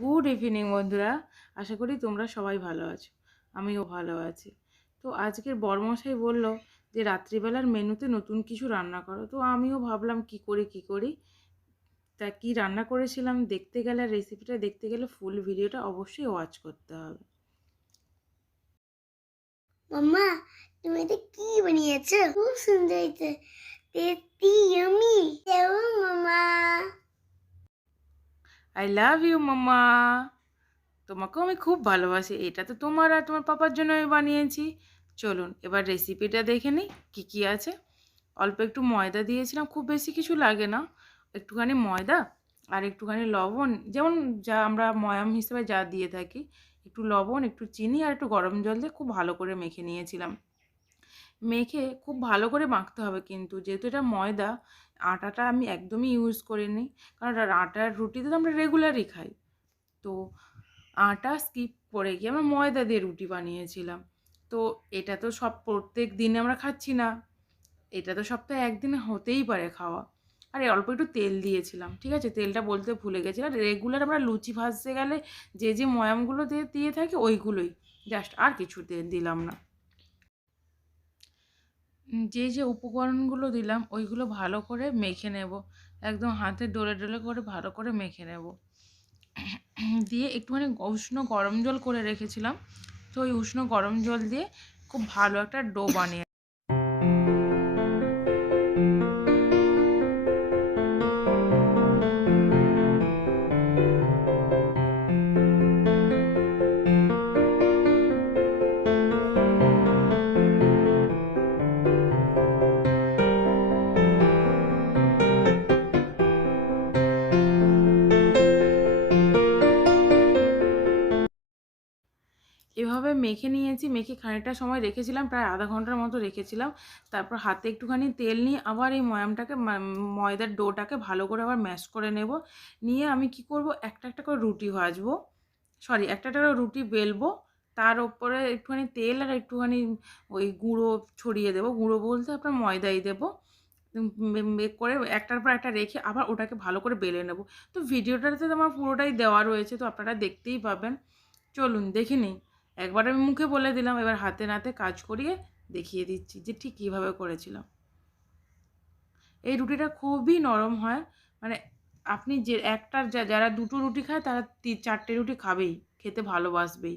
Good evening বন্ধুরা, আশা করি তোমরা সবাই ভালো আছো। আমিও ভালো আছি। তো আজকের বরমশাই বলল যে রাত্রিবেলার মেনুতে নতুন কিছু রান্না করো। তো আমিও ভাবলাম কি করি। তা কি রান্না করেছিলাম দেখতে গেলে, রেসিপিটা দেখতে গেলে ফুল ভিডিওটা অবশ্যই ওয়াচ করতে হবে। মাম্মা, তুমি এটা কি বানিয়েছো? খুব সুন্দর হয়েছে। Tasty yummy. দেও মামা। আই লাভ ইউ মাম্মা। তোমাকেও আমি খুব ভালোবাসি। এটা তো তোমার আর তোমার পাপার জন্য আমি বানিয়েছি। চলুন এবার রেসিপিটা দেখে নিই কী কী আছে। অল্প একটু ময়দা দিয়েছিলাম, খুব বেশি কিছু লাগে না। একটুখানি ময়দা আর একটুখানি লবণ, যেমন যা আমরা ময়াম হিসেবে যা দিয়ে থাকি, একটু লবণ, একটু চিনি আর একটু গরম জল দিয়ে খুব ভালো করে মেখে নিয়েছিলাম। মেখে খুব ভালো করে মাখতে হবে, কিন্তু যেহেতু এটা ময়দা, আটাটা আমি একদমই ইউজ করিনি, কারণ আটার রুটি তো আমরা রেগুলারই খাই। তো আটা স্কিপ করে গিয়ে আমরা ময়দা দিয়ে রুটি বানিয়েছিলাম। তো এটা তো প্রত্যেক দিন আমরা খাচ্ছি না, এটা তো সপ্তাহে একদিন হতেই পারে খাওয়া। আর অল্প একটু তেল দিয়েছিলাম, ঠিক আছে, তেলটা বলতে ভুলে গেছি। আর রেগুলার আমরা লুচি ভাজতে গেলে যে ময়ামগুলো দিয়ে দিয়ে থাকি ওইগুলোই, জাস্ট আর কিছু দিলাম না। যে উপকরণগুলো দিলাম ওইগুলো ভালো করে মেখে নেব, একদম হাতে ডলে ডলে করে ভালো করে মেখে নেব। দিয়ে একটুখানি উষ্ণ গরম জল করে রেখেছিলাম, তো ওই উষ্ণ গরম জল দিয়ে খুব ভালো একটা ডো বানিয়ে এভাবে মেখে নিয়েছি। মেখে খানিকটা সময় রেখেছিলাম, প্রায় আধা ঘন্টার মতো রেখেছিলাম। তারপর হাতে একটুখানি তেল নিয়ে আবার এই ময়ামটাকে ময়দার ডোটাকে ভালো করে আবার ম্যাশ করে নেব। নিয়ে আমি কি করব, একটা একটা করে রুটি ভাজবো, একটা একটা করে রুটি বেলবো। তার ওপরে একটুখানি তেল আর একটুখানি ওই গুঁড়ো ছড়িয়ে দেবো। গুঁড়ো বলতে আপনার ময়দাই দেবো। করে একটার পর একটা রেখে আবার ওটাকে ভালো করে বেলে নেব। তো ভিডিওটাতে তো আমার পুরোটাই দেওয়া রয়েছে, তো আপনারা দেখতেই পাবেন। চলুন দেখে নিই। একবার আমি মুখে বলে দিলাম, এবার হাতে নাতে কাজ করিয়ে দেখিয়ে দিচ্ছি যে ঠিক কীভাবে করেছিলাম। এই রুটিটা খুবই নরম হয়, মানে আপনি যে যারা দুটো রুটি খায় তারা 4টে রুটি খাবেই, খেতে ভালোবাসবেই।